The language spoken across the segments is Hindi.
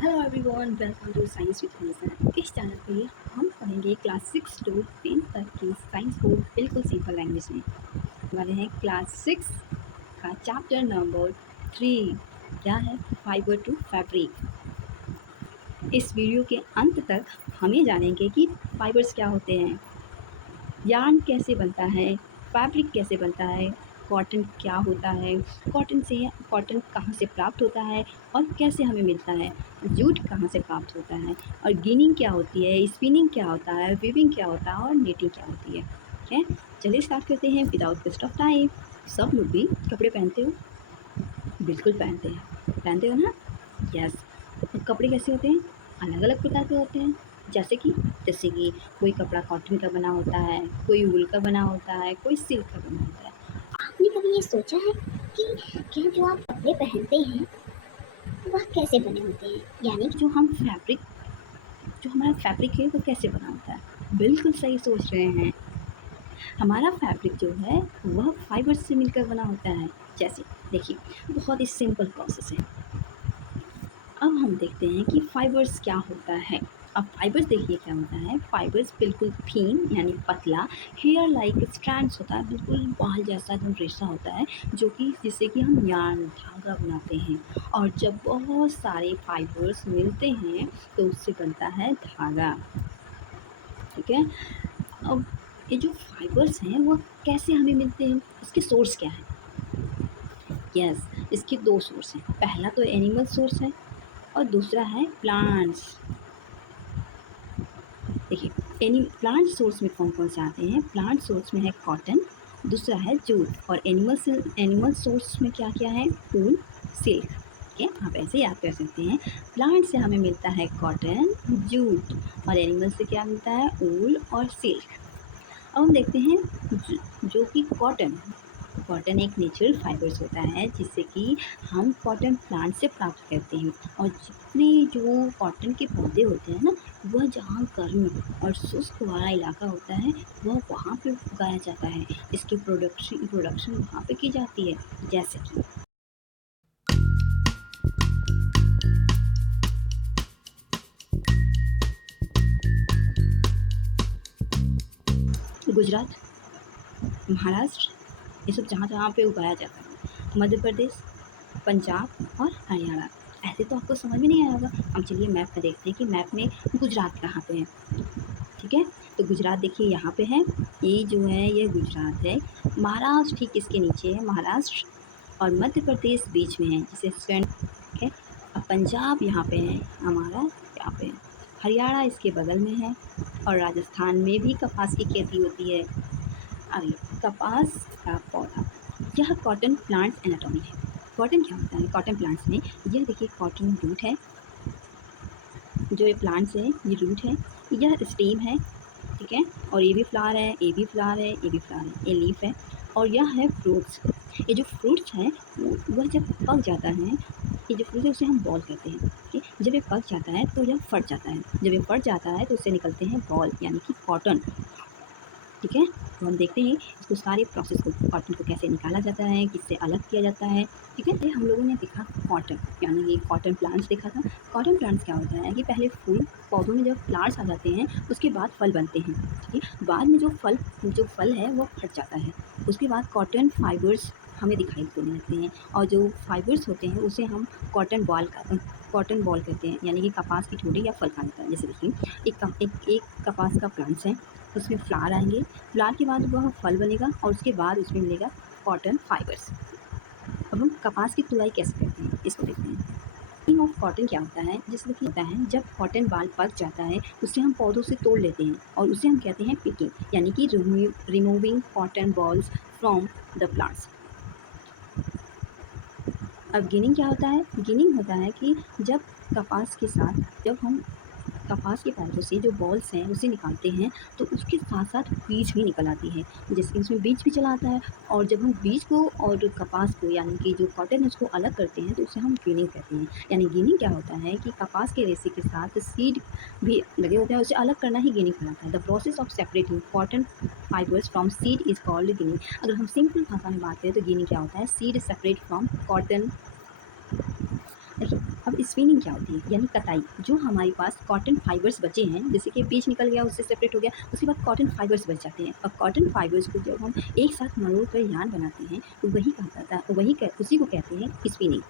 Hello everyone, welcome to science with Hanisa. इस चैनल पे हम पढ़ेंगे क्लास 6 टू 10 तक की साइंस को बिल्कुल सिंपल लैंग्वेज में। हमारे हैं क्लास 6 का चैप्टर नंबर 3। क्या है? Fibre to fabric. इस वीडियो के अंत तक हमें जानेंगे कि फाइबर्स क्या होते हैं, यार्न कैसे बनता है, फैब्रिक कैसे बनता है, कॉटन क्या होता है, कॉटन कहाँ से प्राप्त होता है और कैसे हमें मिलता है, जूट कहाँ से प्राप्त होता है, और गिनिंग क्या होती है, स्पिनिंग क्या होता है, वीविंग क्या होता है और नीटिंग क्या होती है। ठीक है, चलिए स्टार्ट करते हैं विदाउट वेस्ट ऑफ टाइम। सब लोग भी कपड़े पहनते हो? बिल्कुल पहनते हो ना? यस। कपड़े कैसे होते हैं? अलग अलग प्रकार के होते हैं। जैसे कि कोई कपड़ा कॉटन का बना होता है, कोई वूल का बना होता है, कोई सिल्क का बना होता है। आपने कभी ये सोचा है कि क्या जो आप कपड़े पहनते हैं वह कैसे बने होते हैं? यानी कि जो हमारा फैब्रिक है वो कैसे बना होता है? बिल्कुल सही सोच रहे हैं। हमारा फैब्रिक जो है वह फाइबर से मिलकर बना होता है। जैसे देखिए, बहुत ही सिंपल प्रोसेस है। अब हम देखते हैं कि फाइबर्स क्या होता है। अब फाइबर्स देखिए क्या होता है। फाइबर्स बिल्कुल थीन यानी पतला, हेयर लाइक स्ट्रैंड्स होता है, बिल्कुल बाल जैसा एकदम रेशा होता है, जो कि जिससे कि हम यार्न धागा बनाते हैं। और जब बहुत सारे फाइबर्स मिलते हैं तो उससे बनता है धागा। ठीक है। अब ये जो फाइबर्स हैं वो कैसे हमें मिलते हैं, इसके सोर्स क्या है? यस, इसके दो सोर्स हैं। पहला तो एनिमल सोर्स है और दूसरा है प्लांट्स। देखिए, एनी प्लांट सोर्स में कौन कौन से आते हैं? प्लांट सोर्स में है कॉटन, दूसरा है जूट, और एनिमल सोर्स में क्या क्या है? ऊन, सिल्क। ठीक है, आप ऐसे याद कर सकते हैं। प्लांट से हमें मिलता है कॉटन, जूट, और एनिमल से क्या मिलता है? ऊल और सिल्क। अब हम देखते हैं जो कि कॉटन एक नेचुरल फाइबर्स होता है जिससे कि हम कॉटन प्लांट से प्राप्त करते हैं। और जितने जो कॉटन के पौधे होते हैं ना, वह जहाँ गर्म और शुष्क वाला इलाका होता है वह वहाँ पे उगाया जाता है। इसकी प्रोडक्शन वहाँ पे की जाती है। जैसे कि गुजरात, महाराष्ट्र, ये सब जहाँ जहाँ पे उगाया जाता है, मध्य प्रदेश, पंजाब और हरियाणा। ऐसे तो आपको समझ में नहीं आया होगा। अब चलिए मैप में देखते हैं कि मैप में गुजरात कहाँ पे है। ठीक है, तो गुजरात देखिए यहाँ पे है। ये जो है ये गुजरात है। महाराष्ट्र ठीक इसके नीचे है, महाराष्ट्र, और मध्य प्रदेश बीच में है जिसे स्वर्ण। ठीक है, अब पंजाब यहाँ पे है हमारा, यहाँ पे है। हरियाणा इसके बगल में है, और राजस्थान में भी कपास की खेती होती है। आगे, कपास का पौधा, यह कॉटन प्लांट्स एनाटॉमी है। कॉटन क्या होता है? कॉटन प्लांट्स में यह देखिए कॉटन रूट है, जो ये प्लांट्स है ये रूट है, यह स्टेम है। ठीक है, और ये भी फ्लावर है, ये भी फ्लावर है, ये भी फ्लावर है, ये लीफ है, और यह है फ्रूट्स। ये जो फ्रूट्स है वह जब पक जाता है, ये जो फ्रूट है उसे हम बॉल कहते हैं। ठीक है, जब ये पक जाता है तो यह फट जाता है, जब ये फट जाता है तो उससे निकलते हैं बॉल यानी कि कॉटन। ठीक है, तो हम देखते हैं इसको सारे प्रोसेस को, कॉटन को कैसे निकाला जाता है, किससे अलग किया जाता है। ठीक है, ये हम लोगों ने देखा कॉटन, यानी ये कॉटन प्लांट्स देखा था। कॉटन प्लांट्स क्या होता है कि पहले फूल, पौधों में जब फ्लावर्स आ जाते हैं उसके बाद फल बनते हैं। ठीक है, बाद में जो फल है वो फट जाता है। उसके बाद कॉटन फाइबर्स हमें दिखाई देने लगते हैं, और जो फाइबर्स होते हैं उसे हम कॉटन बॉल कहते हैं, यानी कि कपास की ठोड़ी या फल का होता है। जैसे देखिए, एक कपास का प्लांट्स है, उसमें फ्लावर आएंगे, फ्लावर के बाद वह फल बनेगा और उसके बाद उसमें मिलेगा कॉटन फाइबर्स। अब हम कपास की तुड़ाई कैसे करते हैं इसको देखते हैं। पिकिंग ऑफ कॉटन क्या होता है? जिसमें कि होता है जब कॉटन बाल पक जाता है उसे हम पौधों से तोड़ लेते हैं, और उसे हम कहते हैं पिकिंग, यानी कि removing cotton balls from the plants. अब गिनिंग क्या होता है? गिनिंग होता है कि जब कपास के साथ जब हम कपास के पौधों से जो बॉल्स हैं उसे निकालते हैं तो उसके साथ साथ बीज भी निकल आती है, जैसे कि उसमें बीज भी चला आता है। और जब हम बीज को और कपास को, यानी कि जो कॉटन है उसको अलग करते हैं तो उसे हम गिनिंग कहते हैं। यानी गिनिंग क्या होता है कि कपास के रेशे के साथ सीड भी लगे होते हैं, उसे अलग करना ही गिनिंग कहलाता है। The process of separating cotton fibres from seed is called ginning. अगर हम सिंपल भाषा में बात करें तो गिनिंग क्या होता है? सीड सेपरेट फ्रॉम कॉटन देखिए, अब स्पिनिंग क्या होती है, यानी कताई। जो हमारे पास कॉटन फाइबर्स बचे हैं, जैसे कि बीज निकल गया, उससे सेपरेट हो गया, उसके बाद कॉटन फाइबर्स बच जाते हैं। अब कॉटन फाइबर्स को जब हम एक साथ मरोड़ कर यार्न बनाते हैं, तो वही कहा जाता है, उसी को कहते हैं स्पिनिंग।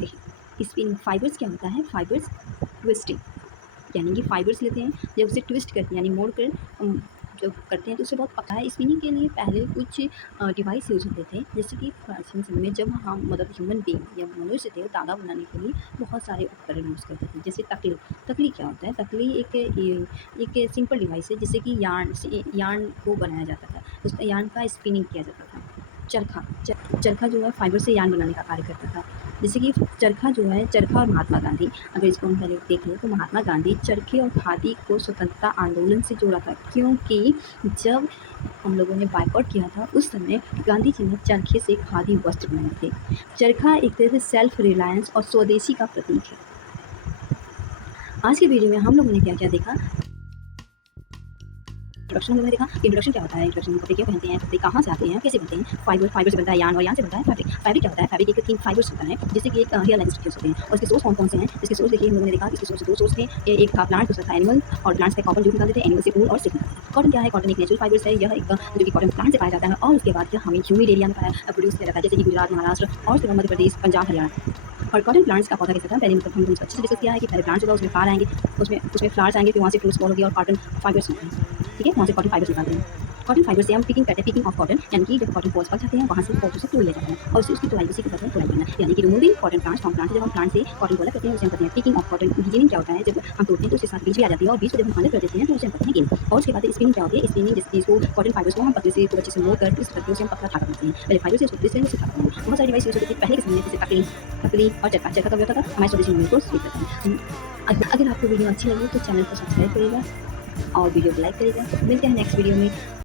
देखिए, स्पिनिंग फाइबर्स क्या होता है, फाइबर्स ट्विस्टिंग, यानी कि फाइबर्स लेते हैं, जब उसे ट्विस्ट करते हैं यानी मोड़ कर जब करते हैं तो उसे बहुत पका है। स्पिनिंग के लिए पहले कुछ डिवाइस यूज़ होते थे, जैसे कि प्राचीन समय में जब हम मतलब ह्यूमन बीइंग या मनुष्य थे, धागा बनाने के लिए बहुत सारे उपकरण यूज़ करते थे, जैसे तकली। तकली क्या होता है, तकली एक सिंपल डिवाइस है जिससे कि यार्न को बनाया जाता था, उसका यार्न का स्पिनिंग किया जाता था। चरखा जो है फाइबर से यार्न बनाने का कार्य करता था। जैसे कि चरखा जो है, चरखा और महात्मा गांधी, अगर इसको हम पहले देख लें तो महात्मा गांधी चरखे और खादी को स्वतंत्रता आंदोलन से जोड़ा था, क्योंकि जब हम लोगों ने बायकॉट किया था उस समय गांधी जी ने चरखे से खादी वस्त्र बनाए थे। चरखा एक तरह से सेल्फ रिलायंस और स्वदेशी का प्रतीक है। आज के वीडियो में हम लोगों ने क्या क्या देखा, इंट्रोडक्शन में देखा। इंट्रोडक्शन क्या होता है, इंट्रोडक्शन में कपड़े क्यों पहनते हैं, कपड़े कहाँ से आते हैं, कैसे बनते हैं, फाइबर से बनता है यार्न, और यार्न से बनता है फैब्रिक। फैब्रिक क्या होता है, फैब्रिक एक 3 फाइबर्स होता है, जिससे कि एक हेयर लाइन स्ट्रक्चर्स होते हैं, और इसके सोर्स कौन-कौन से हैं। इसके सोर्स देखिए हम लोगों ने देखा, इसके सोर्स 2 सोर्स थे, एक था प्लांट, दूसरा था एनिमल, और प्लांट्स से कॉटन जूट निकालते थे, एनिमल से ऊन और सिल्क निकालते थे। कॉटन क्या है, कॉटन एक नेचुरल फाइबर्स है, यह एक जो कि कॉटन प्लांट से पाया जाता है, और उसके बाद यह हमें ह्यूमिड एरिया में प्रोड्यूस किया जाता है, जैसे कि गुजरात, महाराष्ट्र और उसके बाद मध्य प्रदेश, पंजाब, हरियाणा। और कॉटन प्लांट्स का पौधा कैसा था, पहले मतलब हमने अच्छे से डिस्कस किया है कि पहले प्लांट्स होगा, उसमें फ्लावर आएंगे, उसमें फ्लावर्स आएंगे, फिर वहाँ से फ्रूट्स फॉल होगी और कॉटन फाइबर्स होंगे, ठीक है, वहाँ से कॉटन फाइबर्स निकालते हैं। कॉटन फाइबर से हम पिकिंग करते हैं, पिकिंग ऑफ कॉटन, यानी कि जब कॉटन पॉज पक जाते हैं वहाँ से पॉज से तोड़ लिया जाता है, और उसकी तुड़ाई, उसी को कहते हैं तुड़ाई करना, यानी कि removing cotton plants from plant. जब हम प्लांट से कॉटन को अलग करते हैं उसे हम कहते हैं पिकिंग ऑफ कॉटन। गिनिंग क्या होता है, जब हम तोड़ते हैं तो उसके साथ बीज भी आ जाती है, और बीज को जब हम अलग कर देते हैं तो उसे हम कहते हैं गिनिंग। और उसके बाद स्पिनिंग क्या होती है, स्पिनिंग जिसको कॉटन फाइबर्स को हम पतले से खूब अच्छे से मोड़ कर ट्विस्ट करके उसे हम पतला धागा बनाते हैं। पहले फाइबर से उसको ट्विस्ट करेंगे, उससे धागा बनाएंगे। बहुत सारी डिवाइस यूज होती थी पहले के समय में, जैसे तकली और चरखा कब होता था, हमारे स्वदेशी मूवमेंट को स्पीड करता है। अगर आपको वीडियो अच्छी लगी तो चैनल को सब्सक्राइब करिएगा और वीडियो को लाइक करिएगा। मिलते हैं नेक्स्ट वीडियो में।